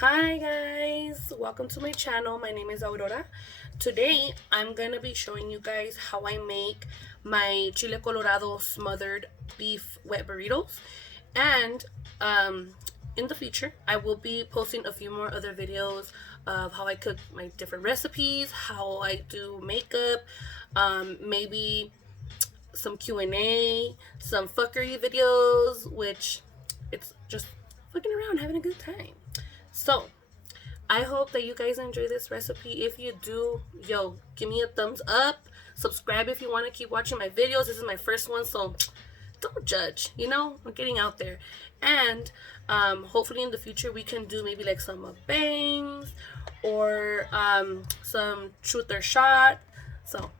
Hi guys, welcome to my channel. My name is Aurora. Today I'm gonna be showing you guys how I make my chile colorado smothered beef wet burritos, and in the future I will be posting a few more other videos of how I cook my different recipes, how I do makeup, maybe some Q&A, some fuckery videos, which it's just fucking around having a good time. So I hope that you guys enjoy this recipe. If you do, yo, give me a thumbs up. Subscribe if you want to keep watching my videos. This is my first one, so don't judge. I'm getting out there. And hopefully in the future we can do maybe like some bangs or some truth or shot. So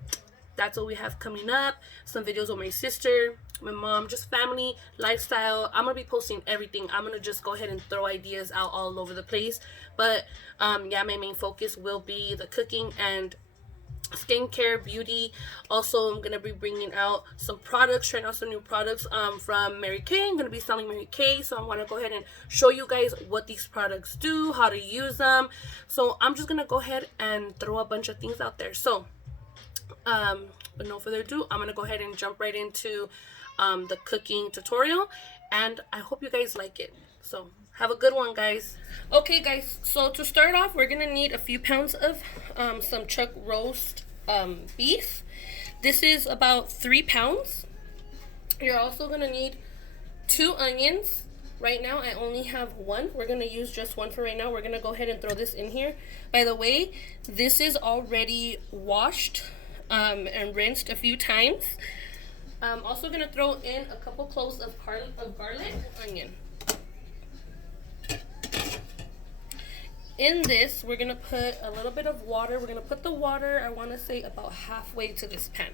that's what we have coming up. Some videos with my sister, my mom, just family, lifestyle. I'm gonna be posting everything. I'm gonna just go ahead and throw ideas out all over the place. But yeah, my main focus will be the cooking and skincare, beauty. Also, I'm gonna be bringing out some products, trying out some new products from Mary Kay. I'm gonna be selling Mary Kay, so I want to go ahead and show you guys what these products do, how to use them. So I'm just gonna go ahead and throw a bunch of things out there. So with no further ado, I'm gonna go ahead and jump right into the cooking tutorial, and I hope you guys like it. So have a good one, guys. Okay guys, so to start off, we're gonna need a few pounds of some chuck roast beef. This is about 3 pounds. You're also gonna need 2 onions. Right now I only have one. We're gonna use just one for right now. We're gonna go ahead and throw this in here. By the way, this is already washed and rinsed a few times. I'm also gonna throw in a couple cloves of garlic, onion. In this, we're gonna put a little bit of water. We're gonna put the water, I want to say, about halfway to this pan.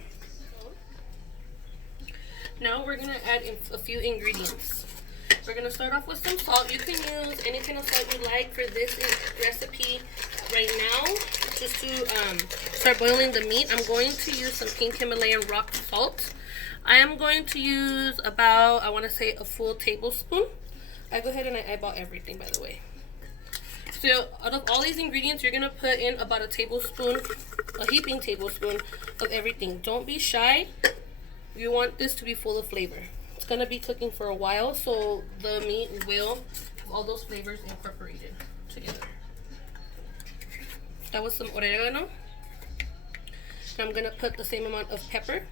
Now we're gonna add in a few ingredients. We're gonna start off with some salt. You can use any kind of salt you like for this recipe. Right now, just to start boiling the meat, I'm going to use some pink Himalayan rock salt. I am going to use about, I want to say, a full tablespoon. I go ahead and I eyeball everything, by the way. So out of all these ingredients, you're gonna put in about a heaping tablespoon of everything. Don't be shy. You want this to be full of flavor. It's gonna be cooking for a while, so the meat will have all those flavors incorporated together. That was some oregano. I'm gonna put the same amount of pepper.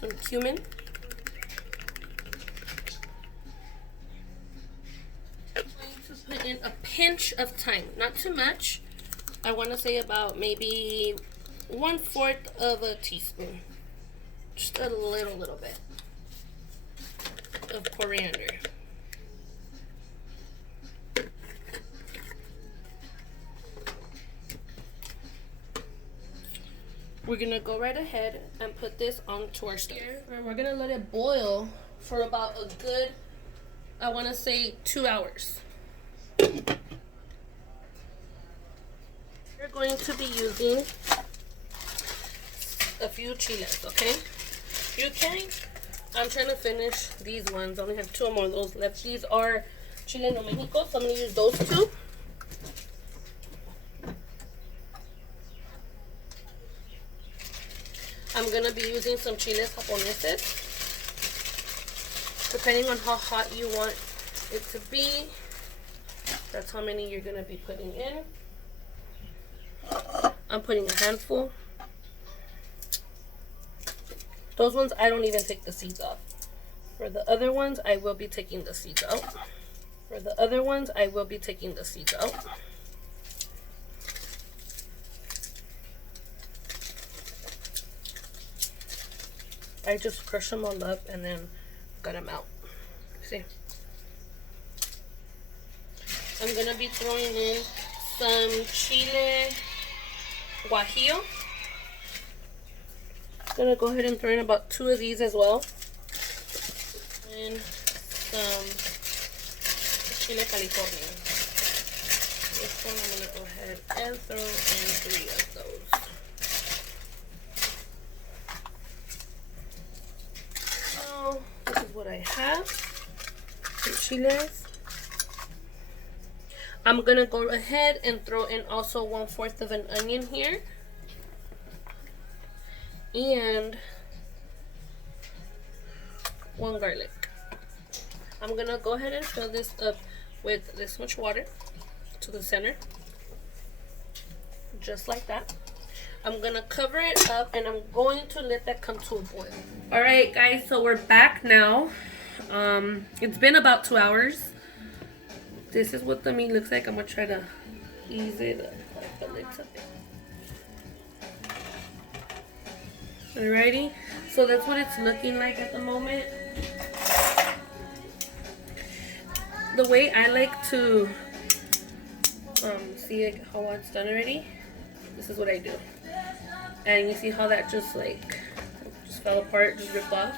Some cumin. I'm going to put in a pinch of thyme, not too much. I want to say about maybe 1/4 of a teaspoon. Just a little bit of coriander. We're gonna go right ahead and put this onto our stove. And we're gonna let it boil for about a good, I want to say, 2 hours. We're going to be using a few chiles, okay? I'm trying to finish these ones. I only have 2 more of those left. These are Chile no Mexico, so I'm gonna use those 2. I'm gonna be using some chiles japoneses, depending on how hot you want it to be. That's how many you're gonna be putting in. I'm putting a handful. Those ones I don't even take the seeds off. For the other ones, I will be taking the seeds out. I just crush them all up and then gut them out. See? I'm gonna be throwing in some chile guajillo. Gonna go ahead and throw in about 2 of these as well. And some chile California. This one I'm gonna go ahead and throw in 3 of those. have the chiles. I'm gonna go ahead and throw in also 1/4 of an onion here. And 1 garlic. I'm gonna go ahead and fill this up with this much water to the center. Just like that. I'm gonna cover it up and I'm going to let that come to a boil. Alright guys, so we're back now. It's been about 2 hours. This is what the meat looks like. I'm gonna try to ease it up like a little bit. Alrighty, so that's what it's looking like at the moment. The way I like to see like how it's done already, this is what I do. And you see how that just fell apart, just ripped off.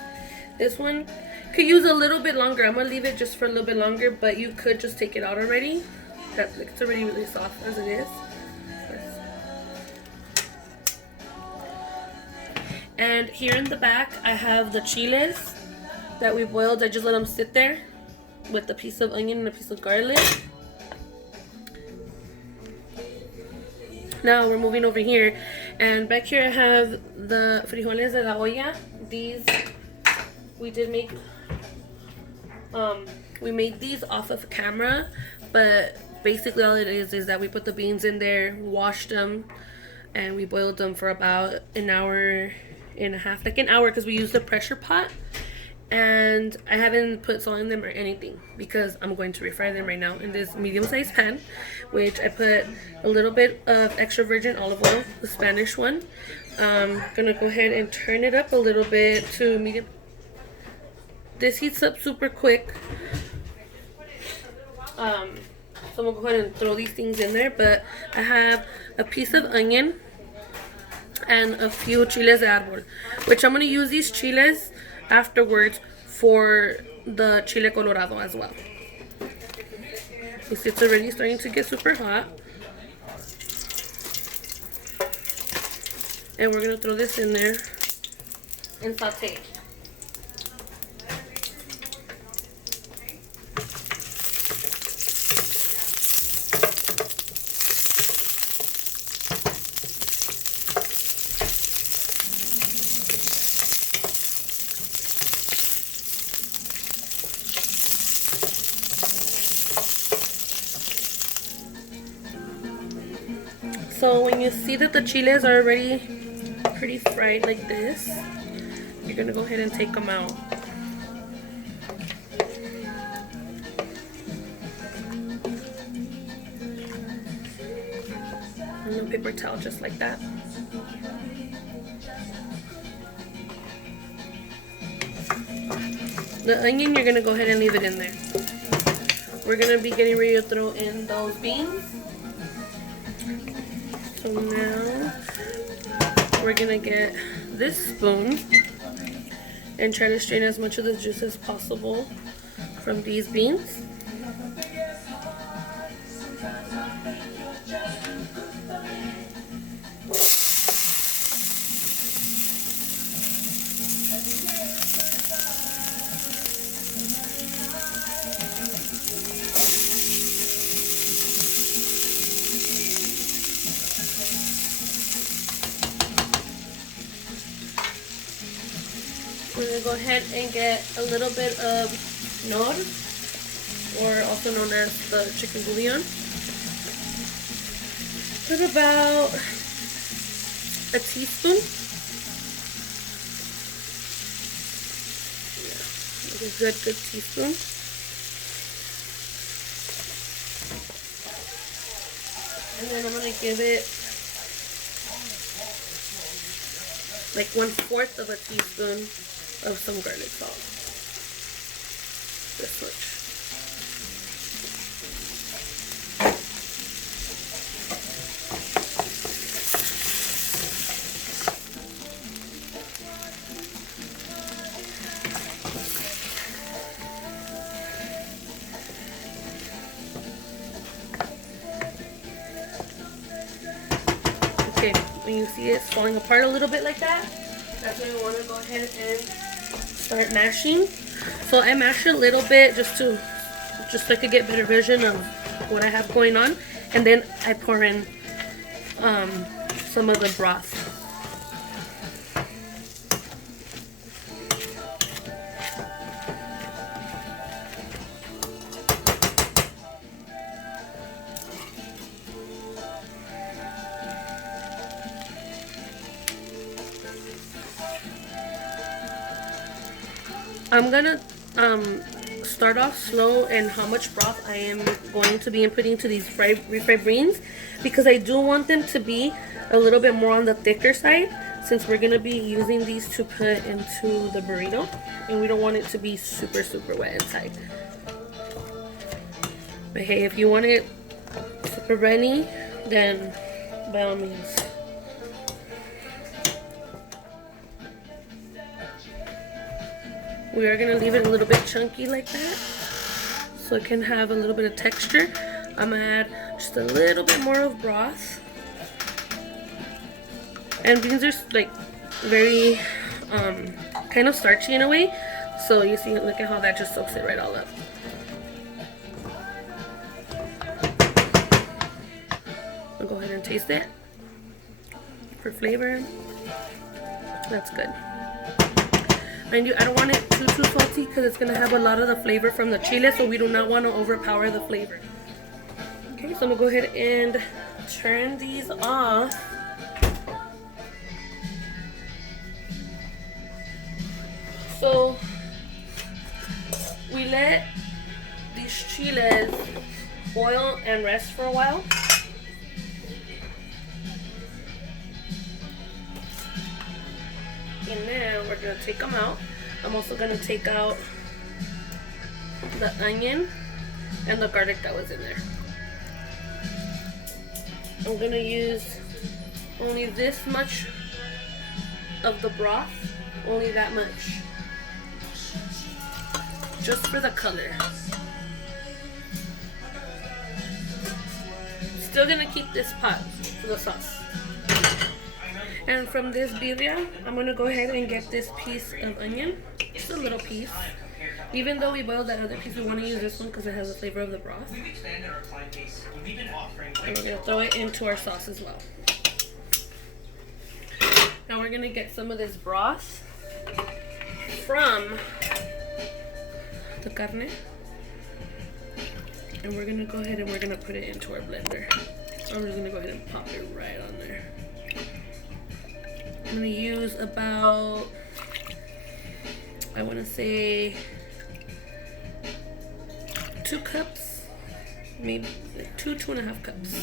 This one could use a little bit longer. I'm gonna leave it just for a little bit longer, but you could just take it out already. It's already really soft as it is. And here in the back, I have the chiles that we boiled. I just let them sit there with a piece of onion and a piece of garlic. Now we're moving over here, and back here I have the frijoles de la olla. These we did make. We made these off of camera, but basically all it is that we put the beans in there, washed them, and we boiled them for about an hour and a half, like an hour, because we used the pressure pot. And I haven't put salt in them or anything because I'm going to refry them right now in this medium-sized pan, which I put a little bit of extra virgin olive oil, the Spanish one. I'm gonna go ahead and turn it up a little bit to medium. This heats up super quick. So I'm gonna go ahead and throw these things in there, but I have a piece of onion and a few chiles de árbol, which I'm gonna use these chiles afterwards for the chile colorado as well. You see it's already starting to get super hot. And we're gonna throw this in there and saute. So when you see that the chiles are already pretty fried like this, you're gonna go ahead and take them out. And a paper towel just like that. The onion, you're gonna go ahead and leave it in there. We're gonna be getting ready to throw in those beans. So now we're gonna get this spoon and try to strain as much of the juice as possible from these beans. We're going to go ahead and get a little bit of nor, or also known as the chicken bouillon. Put about a teaspoon. Yeah, like a good teaspoon. And then I'm going to give it like 1/4 of a teaspoon of some garlic salt. This much. Okay, when you see it's falling apart a little bit like that, that's when you want to go ahead and start mashing. So I mash it a little bit just so I could get a better vision of what I have going on, and then I pour in some of the broth. I'm gonna start off slow in how much broth I am going to be inputting to these refried beans, because I do want them to be a little bit more on the thicker side, since we're gonna be using these to put into the burrito, and we don't want it to be super wet inside. But hey, if you want it super runny, then by all means. We are going to leave it a little bit chunky like that, so it can have a little bit of texture. I'm going to add just a little bit more of broth. And beans are like very kind of starchy in a way, so you see, look at how that just soaks it right all up. I'll go ahead and taste it for flavor. That's good. Mind you, I don't want it too salty, because it's going to have a lot of the flavor from the chile, so we do not want to overpower the flavor. Okay, so I'm going to go ahead and turn these off. So we let these chiles boil and rest for a while. And now we're going to take them out. I'm also going to take out the onion and the garlic that was in there. I'm going to use only this much of the broth, only that much, just for the color. Still going to keep this pot for the sauce. And from this birria, I'm going to go ahead and get this piece of onion. Just a little piece. Even though we boiled that other piece, we want to use this one because it has the flavor of the broth. And we're going to throw it into our sauce as well. Now we're going to get some of this broth from the carne. And we're going to go ahead and we're going to put it into our blender. I'm just going to go ahead and pop it right on there. I'm going to use about, I want to say 2 cups, maybe 2.5 cups.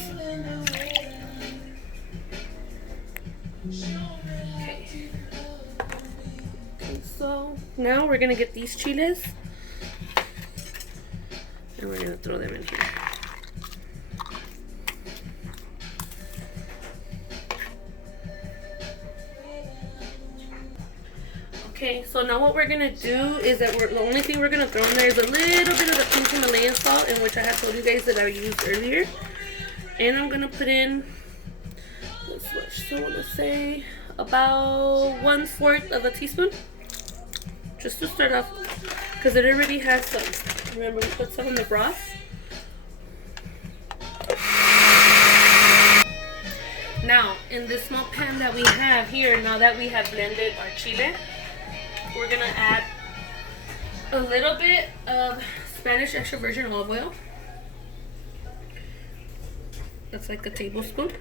Okay. So now we're going to get these chiles and we're going to throw them in here. Okay, so now what we're gonna do is that the only thing we're gonna throw in there is a little bit of the pink Himalayan salt, in which I had told you guys that I used earlier. And I'm gonna put in this much, so I wanna say about 1/4 of a teaspoon, just to start off, because it already has some. Remember, we put some in the broth. Now, in this small pan that we have here, now that we have blended our chile, we're going to add a little bit of Spanish extra virgin olive oil. That's like a tablespoon.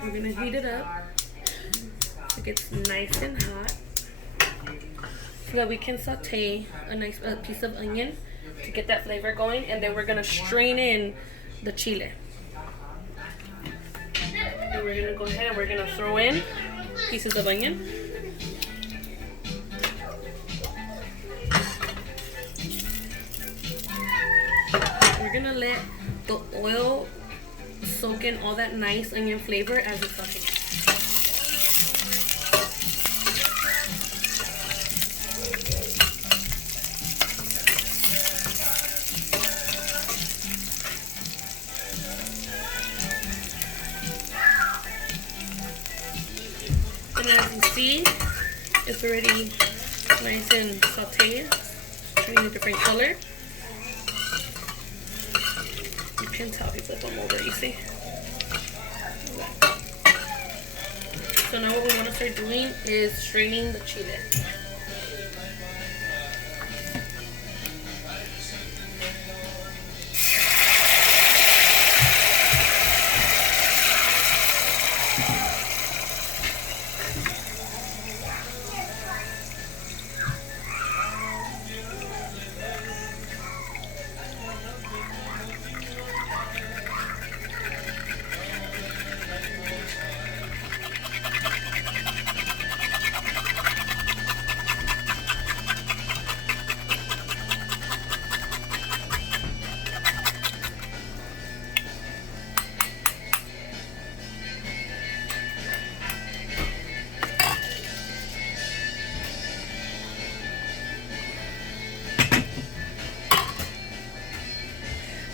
We're going to heat it up so it gets nice and hot, so that we can saute a nice piece of onion to get that flavor going, and then we're going to strain in the chile. And we're going to go ahead and we're going to throw in pieces of onion. We're gonna let the oil soak in all that nice onion flavor as it's sauteing. And as you see, It's already nice and sauteed, turning a different color. You can tell people come over, you see. So now what we want to start doing is straining the chile.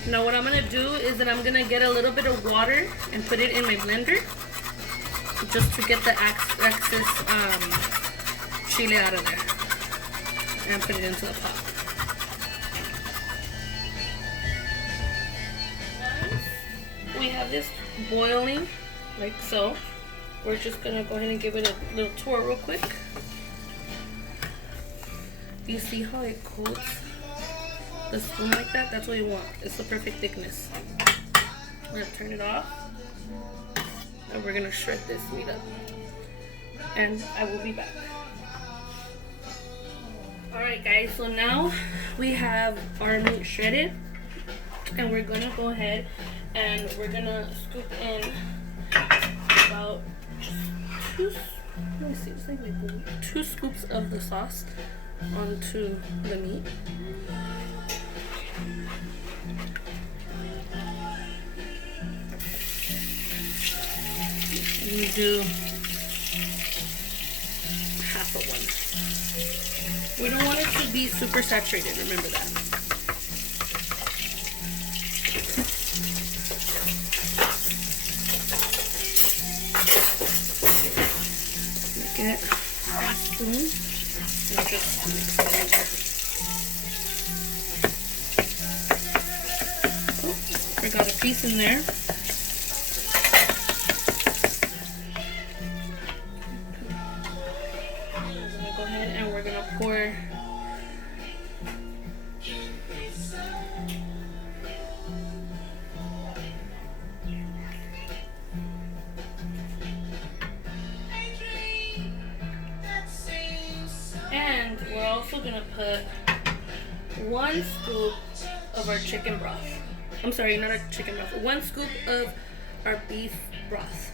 Now what I'm going to do is that I'm going to get a little bit of water and put it in my blender just to get the excess chile out of there and put it into the pot. We have this boiling like so. We're just going to go ahead and give it a little tour real quick. Do you see how it coats the spoon like that? That's what you want. It's the perfect thickness. We're gonna turn it off and we're gonna shred this meat up, and I will be back. Alright guys, so now we have our meat shredded, and we're gonna go ahead and we're gonna scoop in about let me see, it's like 2 scoops of the sauce onto the meat. You do half of one. We don't want it to be super saturated, remember that. Get a spoon and just mix it in there. Oh, I got a piece in there. Pour and we're also gonna put 1 scoop of our chicken broth. I'm sorry, not our chicken broth. 1 scoop of our beef broth.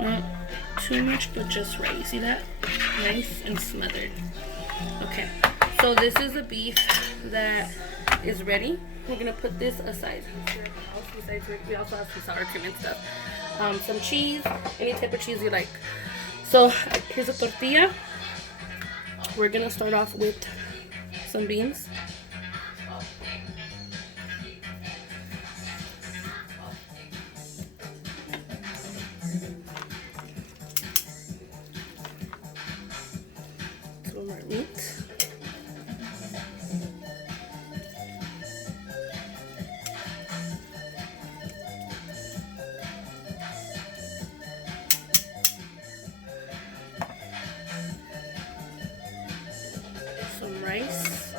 Not too much, but just right. You see that? Nice and smothered. Okay, so this is the beef that is ready. We're gonna put this aside. We also have some sour cream and stuff. Some cheese, any type of cheese you like. So here's a tortilla. We're gonna start off with some beans. Some more meat. Some rice.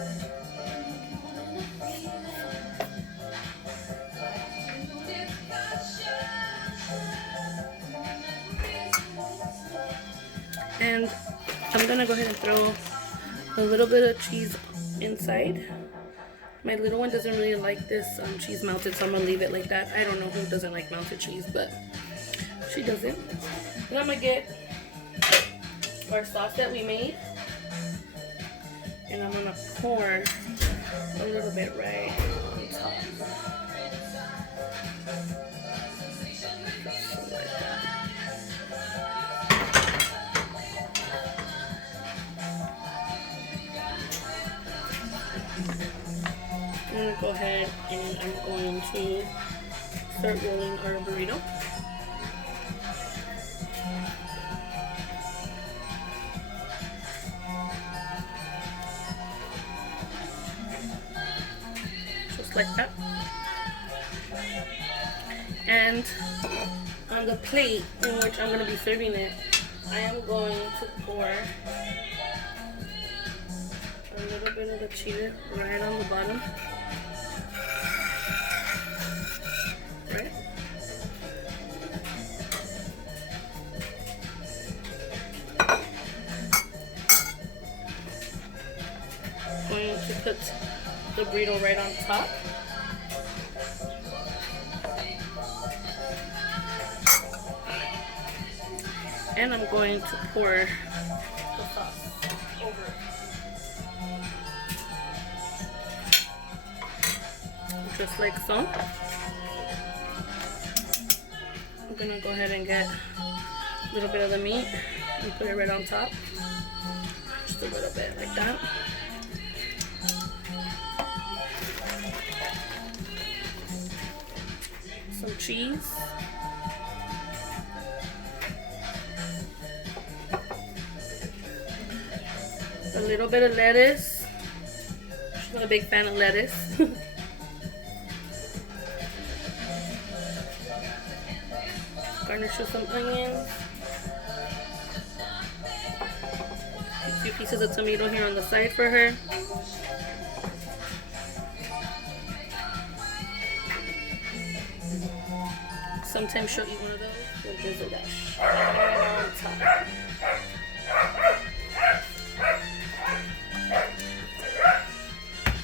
And I'm gonna go ahead and throw a little bit of cheese inside. My little one doesn't really like this cheese melted, so I'm gonna leave it like that. I don't know who doesn't like melted cheese, but she doesn't. Then I'm gonna get our sauce that we made, and I'm gonna pour a little bit right on top. Like that. go ahead and I'm going to start rolling our burrito. Just like that. And on the plate in which I'm going to be serving it, I am going to pour a little bit of the chile right on the bottom. Right? Going to put the burrito right on top. And I'm going to pour the sauce over it. Just like so. I'm gonna go ahead and get a little bit of the meat and put it right on top. Just a little bit like that. Some cheese. A little bit of lettuce. I'm not a big fan of lettuce. Garnish with some onions. A few pieces of tomato here on the side for her. Sometimes she'll eat one of those. We'll drizzle that right on top.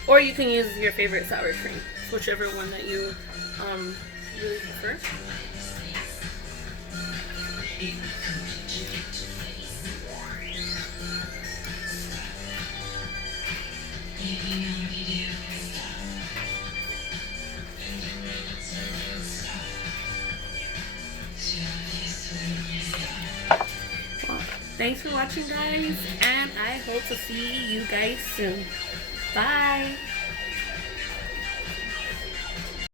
Or you can use your favorite sour cream, whichever one that you really prefer. Thanks for watching, guys, and I hope to see you guys soon. Bye.